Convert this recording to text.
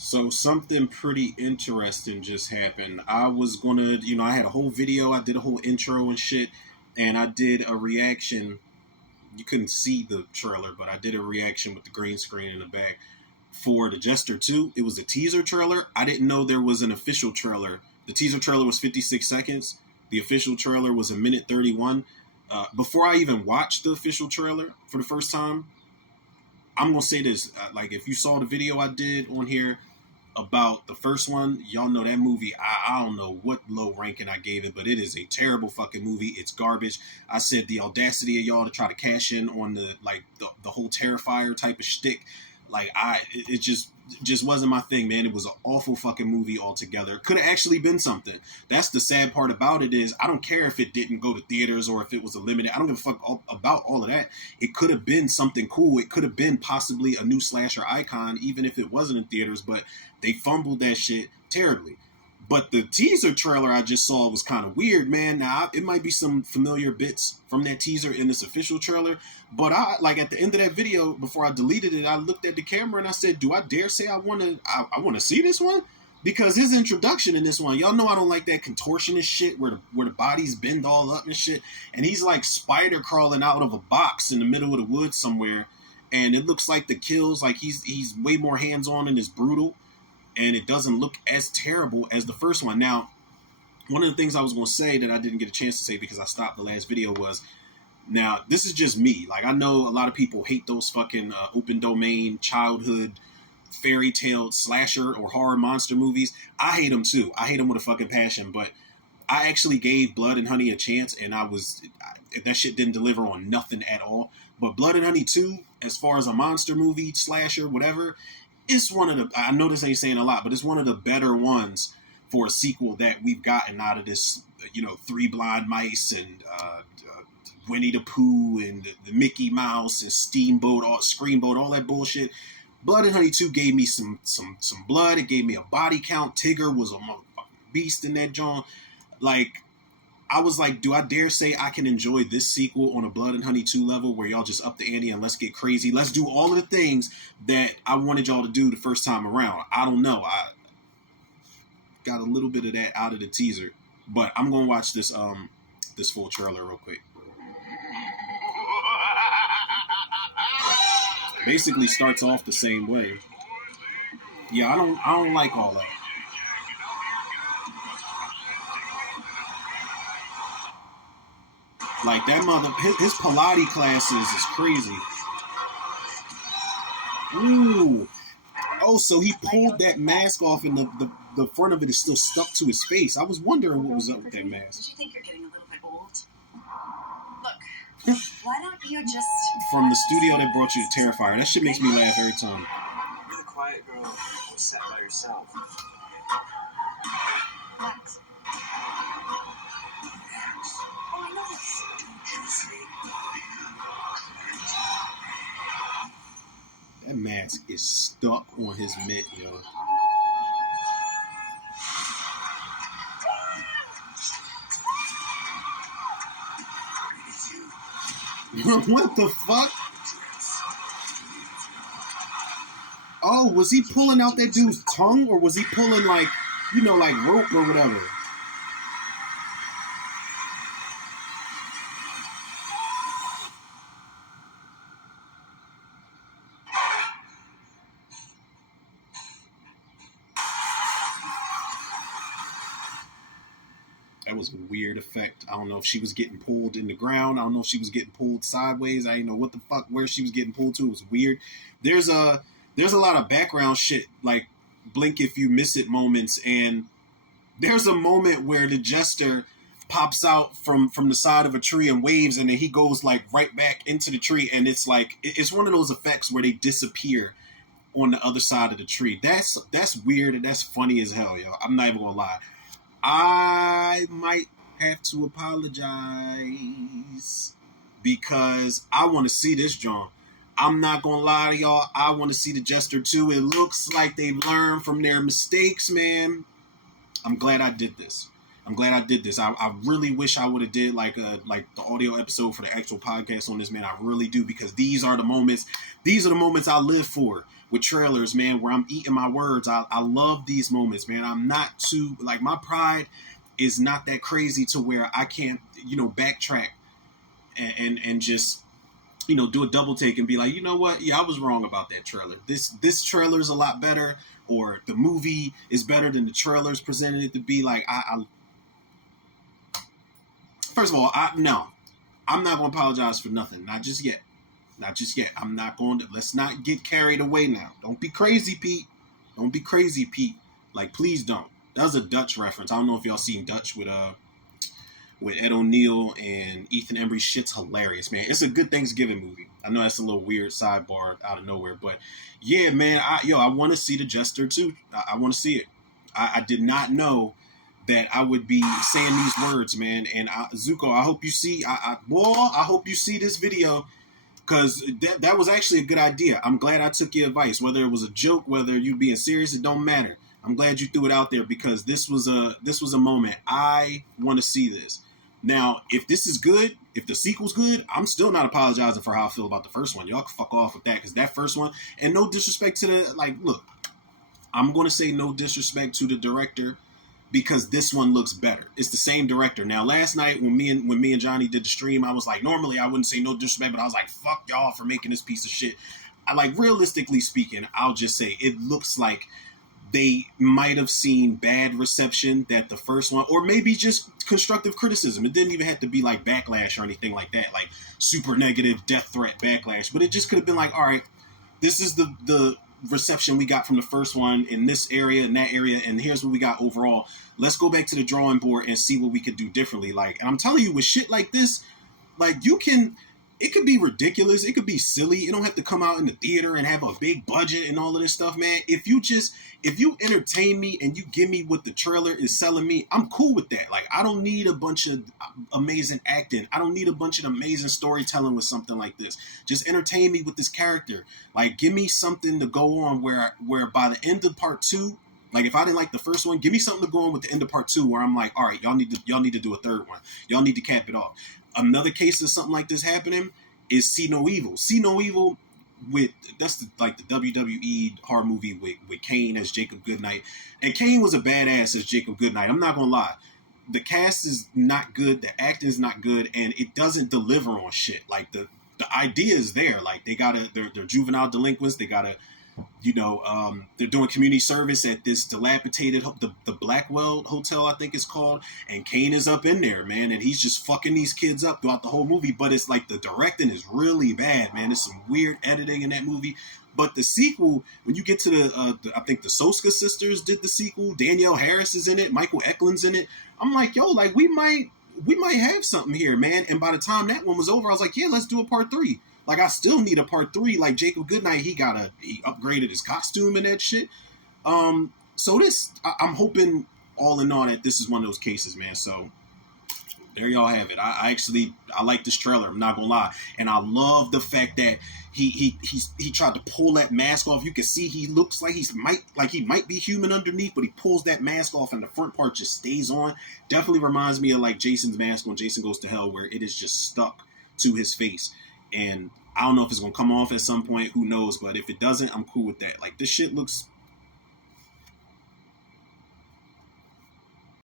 So something pretty interesting just happened. I was gonna, I had a whole video, I did a whole intro and shit, and I did a reaction. You couldn't see the trailer, but I did a reaction with the green screen in the back for the Jester 2. It was a teaser trailer. I didn't know there was an official trailer. The teaser trailer was 56 seconds. The official trailer was a minute 31. Before I even watched the official trailer for the first time, I'm gonna say this: like, if you saw the video I did on here about the first one, y'all know that movie. I don't know what low ranking I gave it, but it is a terrible fucking movie. It's garbage. I said the audacity of y'all to try to cash in on the whole Terrifier type of shtick. Like, it just wasn't my thing, man. It was an awful fucking movie altogether. Could have actually been something. That's the sad part about it, is I don't care if it didn't go to theaters or if it was a limited. I don't give a fuck about all of that. It could have been something cool. It could have been possibly a new slasher icon, even if it wasn't in theaters, but they fumbled that shit terribly. But the teaser trailer I just saw was kind of weird, man. Now, it might be some familiar bits from that teaser in this official trailer, but at the end of that video, before I deleted it, I looked at the camera and I said, do I dare say I want to see this one? Because his introduction in this one, y'all know I don't like that contortionist shit where the bodies bend all up and shit, and he's like spider crawling out of a box in the middle of the woods somewhere, and it looks like the kills, like he's way more hands-on and is brutal, and it doesn't look as terrible as the first one. Now, one of the things I was going to say that I didn't get a chance to say because I stopped the last video was, now, this is just me. Like, I know a lot of people hate those fucking open domain childhood fairy tale slasher or horror monster movies. I hate them too. I hate them with a fucking passion, but I actually gave Blood and Honey a chance, and that shit didn't deliver on nothing at all. But Blood and Honey 2, as far as a monster movie, slasher, whatever, it's one of the, I know this ain't saying a lot, but it's one of the better ones for a sequel that we've gotten out of this, Three Blind Mice and Winnie the Pooh and the Mickey Mouse and Steamboat, Screamboat, all that bullshit. Blood and Honey 2 gave me some blood. It gave me a body count. Tigger was a motherfucking beast in that joint. Like, I was like, do I dare say I can enjoy this sequel on a Blood and Honey 2 level where y'all just up the ante and let's get crazy? Let's do all of the things that I wanted y'all to do the first time around. I don't know. I got a little bit of that out of the teaser, but I'm going to watch this full trailer real quick. Basically starts off the same way. Yeah, I don't like all that. Like, that his Pilates classes is crazy. Ooh. Oh, so he pulled that mask off and the front of it is still stuck to his face. I was wondering what was up with that mask. Did you think you're getting a little bit old? Look, why don't you just... From the studio that brought you to Terrifier. That shit makes me laugh every time. You're the quiet girl who sat by yourself. Max. Oh, I know this. That mask is stuck on his mitt, yo. What the fuck? Oh, was he pulling out that dude's tongue, or was he pulling like rope or whatever? That was a weird effect. I don't know if she was getting pulled in the ground. I don't know if she was getting pulled sideways. I didn't know what the fuck, where she was getting pulled to. It was weird. There's a lot of background shit, like blink if you miss it moments, and there's a moment where the Jester pops out from the side of a tree and waves, and then he goes like right back into the tree, and it's like, it's one of those effects where they disappear on the other side of the tree. That's weird, and that's funny as hell, yo. I'm not even gonna lie. I might have to apologize because I want to see this, John. I'm not gonna lie to y'all. I want to see the Jester 2. It looks like they've learned from their mistakes, man. I'm glad I did this. I'm glad I did this. I really wish I would have did like the audio episode for the actual podcast on this, man. I really do, because these are the moments I live for with trailers, man, where I'm eating my words. I love these moments, man. I'm not too, like, my pride is not that crazy to where I can't, backtrack and just, do a double take and be like, you know what? Yeah, I was wrong about that trailer. This trailer is a lot better, or the movie is better than the trailers presented it to be. Like, I first of all, I'm not going to apologize for nothing. Not just yet. Not just yet. I'm not going to. Let's not get carried away now. Don't be crazy, Pete. Don't be crazy, Pete. Like, please don't. That was a Dutch reference. I don't know if y'all seen Dutch with Ed O'Neill and Ethan Embry. Shit's hilarious, man. It's a good Thanksgiving movie. I know that's a little weird sidebar out of nowhere, but yeah, man. I want to see the Jester too. I want to see it. I did not know that I would be saying these words, man. And Zuko, I hope you see. I hope you see this video, because that was actually a good idea. I'm glad I took your advice. Whether it was a joke, whether you being serious, it don't matter. I'm glad you threw it out there, because this was a moment. I want to see this. Now, if this is good, if the sequel's good, I'm still not apologizing for how I feel about the first one. Y'all can fuck off with that, because that first one, and no disrespect to look, I'm going to say no disrespect to the director, because this one looks better. It's the same director. Now, last night when me and Johnny did the stream, I was like, normally I wouldn't say no disrespect, but I was like, fuck y'all for making this piece of shit. Realistically speaking, I'll just say it looks like they might have seen bad reception that the first one, or maybe just constructive criticism. It didn't even have to be like backlash or anything like that, like super negative death threat backlash, but it just could have been like, all right, this is the reception we got from the first one in this area and that area, and here's what we got overall. Let's go back to the drawing board and see what we could do differently. Like, and I'm telling you, with shit like this, like, it could be ridiculous, it could be silly. It don't have to come out in the theater and have a big budget and all of this stuff, man. If you entertain me and you give me what the trailer is selling me, I'm cool with that. Like, I don't need a bunch of amazing acting. I don't need a bunch of amazing storytelling with something like this. Just entertain me with this character. Like, give me something to go on where by the end of part 2, like, if I didn't like the first one, give me something to go on with the end of part 2 where I'm like, all right, y'all need to do a third one. Y'all need to cap it off. Another case of something like this happening is See No Evil. See No Evil that's the WWE horror movie with Kane as Jacob Goodnight. And Kane was a badass as Jacob Goodnight. I'm not gonna lie. The cast is not good, the acting is not good, and it doesn't deliver on shit. Like, the idea is there. Like, they're juvenile delinquents, they gotta, they're doing community service at this dilapidated, the Blackwell Hotel, I think it's called, and Kane is up in there, man, and he's just fucking these kids up throughout the whole movie. But it's like, the directing is really bad, man. There's some weird editing in that movie. But the sequel, when you get to I think the Soska sisters did the sequel. Danielle Harris is in it. Michael Eklund's in it. I'm like, yo, like, we might have something here, man. And by the time that one was over, I was like, yeah, let's do a part 3. Like, I still need a part 3. Like, Jacob Goodnight, he upgraded his costume and that shit. So I'm hoping, all in all, that this is one of those cases, man. So there y'all have it. I like this trailer. I'm not gonna lie, and I love the fact that he tried to pull that mask off. You can see he looks like he might be human underneath, but he pulls that mask off, and the front part just stays on. Definitely reminds me of like Jason's mask when Jason Goes to Hell, where it is just stuck to his face. And I don't know if it's gonna come off at some point. Who knows? But if it doesn't, I'm cool with that. Like, this shit looks